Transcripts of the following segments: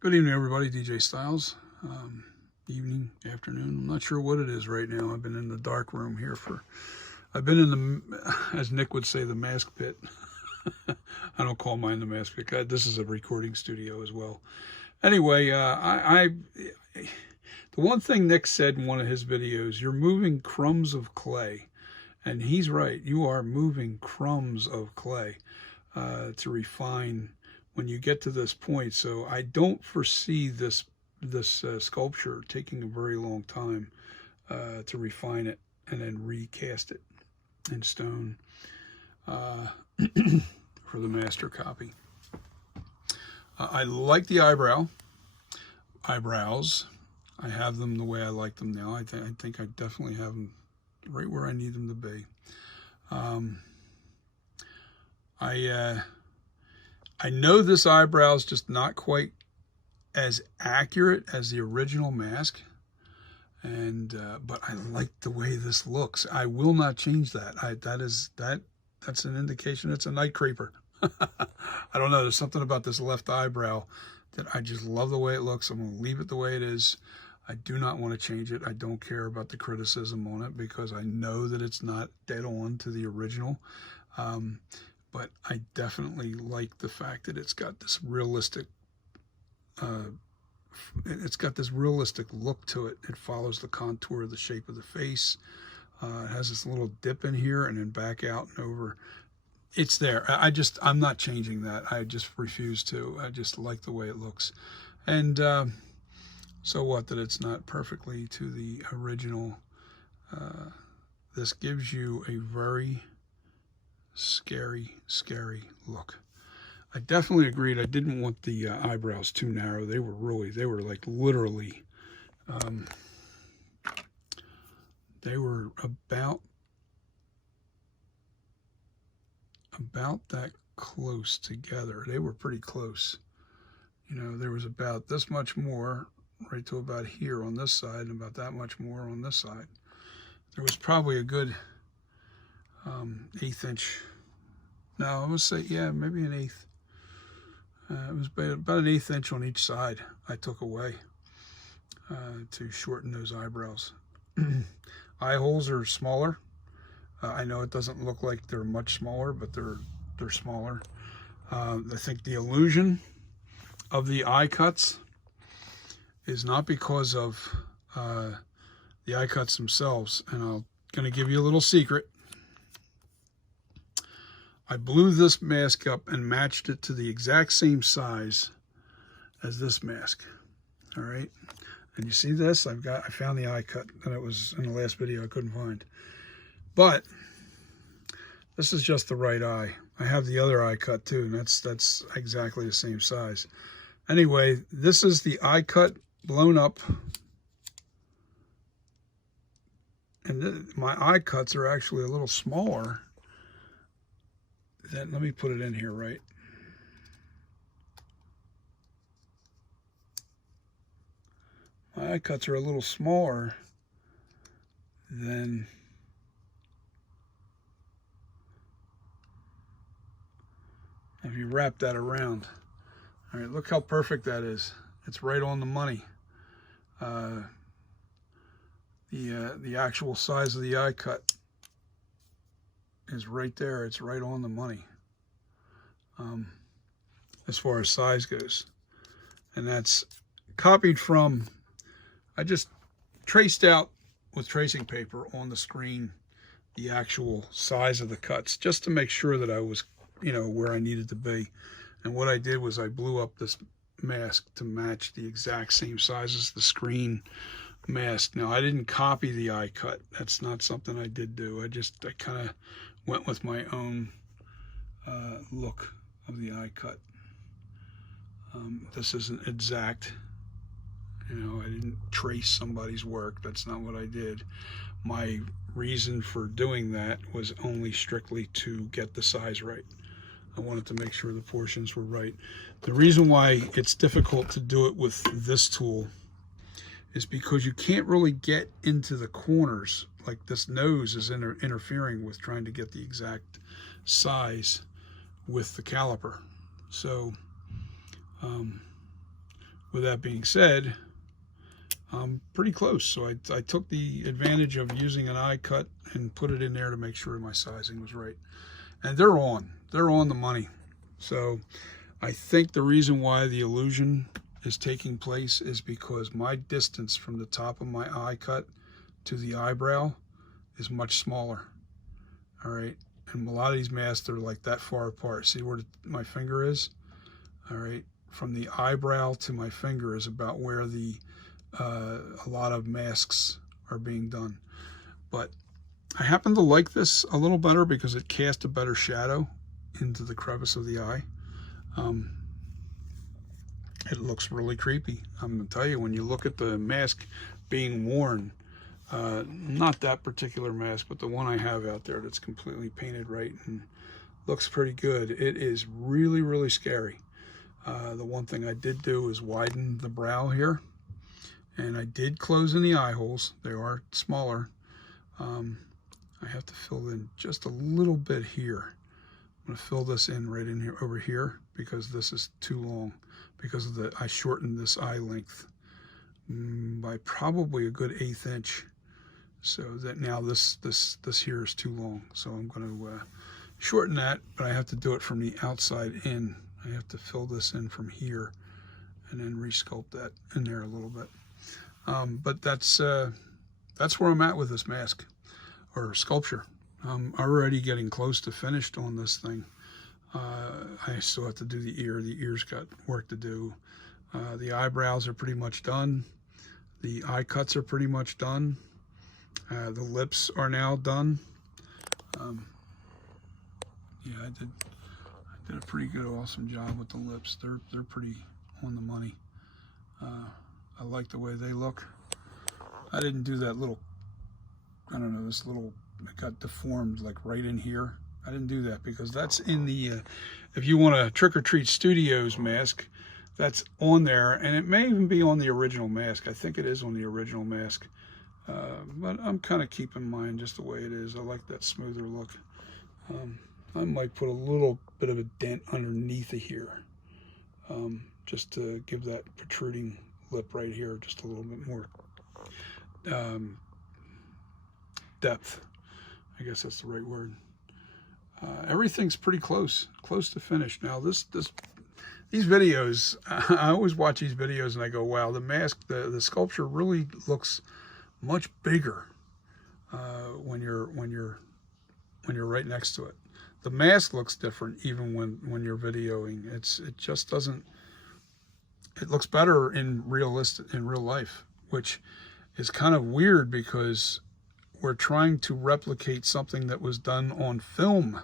Good evening, everybody. DJ Styles. Evening, afternoon. I'm not sure what it is right now. I've been in the dark room here I've been in the, as Nick would say, the mask pit. I don't call mine the mask pit. This is a recording studio as well. Anyway, the one thing Nick said in one of his videos, you're moving crumbs of clay. And he's right. You are moving crumbs of clay to refine when you get to this point. So I don't foresee this sculpture taking a very long time to refine it and then recast it in stone for the master copy. I like the eyebrows. I have them the way I like them now. I think I definitely have them right where I need them to be. I know this eyebrow is just not quite as accurate as the original mask, and but I like the way this looks. I will not change that. That's an indication it's a night creeper. I don't know. There's something about this left eyebrow that I just love the way it looks. I'm going to leave it the way it is. I do not want to change it. I don't care about the criticism on it because I know that it's not dead on to the original. But I definitely like the fact that it's got this realistic look to it. It follows the contour of the shape of the face. It has this little dip in here and then back out and over. It's there. I'm not changing that. I just refuse to. I just like the way it looks. And so what that it's not perfectly to the original. This gives you a very scary look. I definitely agreed. I didn't want the eyebrows too narrow. They were like literally, they were about that close together. They were pretty close. You know, there was about this much more right to about here on this side and about that much more on this side. There was probably a good 1/8 inch. No, I would say, yeah, maybe an eighth. It was about an 1/8 inch on each side I took away to shorten those eyebrows. Eye holes are smaller. I know it doesn't look like they're much smaller, but they're smaller. I think the illusion of the eye cuts is not because of the eye cuts themselves. And I'm going to give you a little secret. I blew this mask up and matched it to the exact same size as this mask. All right. And you see this? I found the eye cut that it was in the last video I couldn't find. But this is just the right eye. I have the other eye cut too, and that's exactly the same size. Anyway, this is the eye cut blown up. And my eye cuts are actually a little smaller. Let me put it in here right. My eye cuts are a little smaller than if you wrap that around. All right, look how perfect that is. It's right on the money. The actual size of the eye cut is right there. It's right on the money as far as size goes. And that's copied from, I just traced out with tracing paper on the screen the actual size of the cuts just to make sure that I was, you know, where I needed to be. And what I did was I blew up this mask to match the exact same size as the screen mask. Now, I didn't copy the eye cut. That's not something I did do. I kind of went with my own look of the eye cut. This isn't exact. You know, I didn't trace somebody's work. That's not what I did. My reason for doing that was only strictly to get the size right. I wanted to make sure the portions were right. The reason why it's difficult to do it with this tool is because you can't really get into the corners. Like this nose is interfering with trying to get the exact size with the caliper. So with that being said, I'm pretty close. So I took the advantage of using an eye cut and put it in there to make sure my sizing was right. And they're on the money. So I think the reason why the illusion is taking place is because my distance from the top of my eye cut to the eyebrow is much smaller. All right, and a lot of these masks, they're like that far apart. See where my finger is? All right, from the eyebrow to my finger is about where a lot of masks are being done. But I happen to like this a little better because it casts a better shadow into the crevice of the eye. It looks really creepy. I'm gonna tell you, when you look at the mask being worn, not that particular mask, but the one I have out there that's completely painted right and looks pretty good, it is really, really scary. The one thing I did do is widen the brow here, and I did close in the eye holes. They are smaller. I have to fill in just a little bit here. I'm gonna fill this in right in here, over here, because this is too long. Because of I shortened this eye length by probably a good 1/8 inch. So that now this here is too long. So I'm going to shorten that, but I have to do it from the outside in. I have to fill this in from here and then resculpt that in there a little bit. But that's where I'm at with this mask or sculpture. I'm already getting close to finished on this thing. I still have to do the ear. The ear's got work to do. The eyebrows are pretty much done. The eye cuts are pretty much done. The lips are now done. Yeah, I did a pretty good, awesome job with the lips. They're pretty on the money. I like the way they look. I didn't do that little, I don't know, this little, it got deformed like right in here. I didn't do that because that's in the, if you want a Trick or Treat Studios mask, that's on there, and it may even be on the original mask. I think it is on the original mask, but I'm kind of keeping mine just the way it is. I like that smoother look. I might put a little bit of a dent underneath of here, just to give that protruding lip right here just a little bit more depth. I guess that's the right word. Everything's pretty close to finish. Now these videos, I always watch these videos and I go, wow, the mask, the sculpture really looks much bigger when you're right next to it. The mask looks different even when you're videoing. It just doesn't. It looks better in real life, which is kind of weird because we're trying to replicate something that was done on film.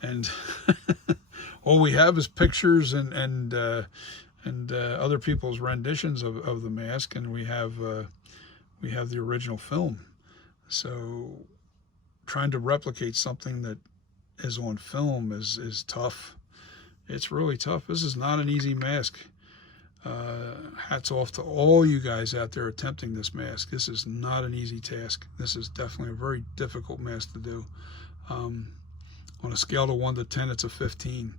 And all we have is pictures and other people's renditions of the mask, and we have the original film. So trying to replicate something that is on film is tough. It's really tough. This is not an easy mask. Hats off to all you guys out there attempting this mask. This is not an easy task. This is definitely a very difficult mask to do. On a scale of 1 to 10, it's a 15.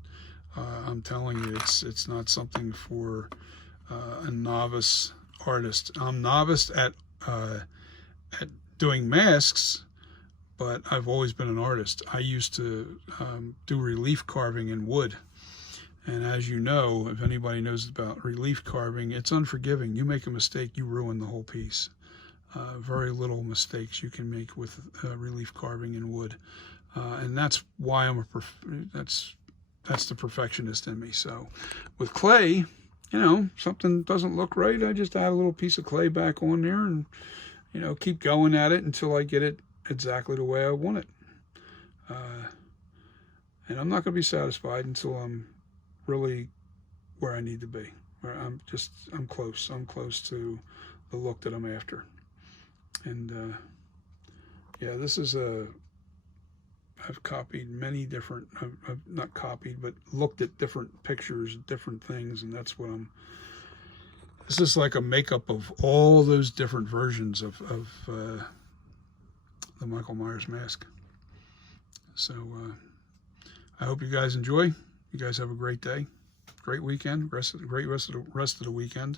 I'm telling you, it's not something for a novice artist. I'm novice at doing masks, but I've always been an artist. I used to do relief carving in wood. And as you know, if anybody knows about relief carving, it's unforgiving. You make a mistake, you ruin the whole piece. Very little mistakes you can make with relief carving in wood. And that's why I'm that's the perfectionist in me. So with clay, you know, something doesn't look right, I just add a little piece of clay back on there and, you know, keep going at it until I get it exactly the way I want it. And I'm not going to be satisfied until I'm really where I need to be. I'm close. I'm close to the look that I'm after. And yeah, this is I've copied many different, I've not copied, but looked at different pictures, different things, and that's what this is like a makeup of all those different versions of the Michael Myers mask. So I hope you guys enjoy. You guys have a great day. Great weekend. Rest of the weekend.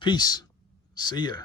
Peace. See ya.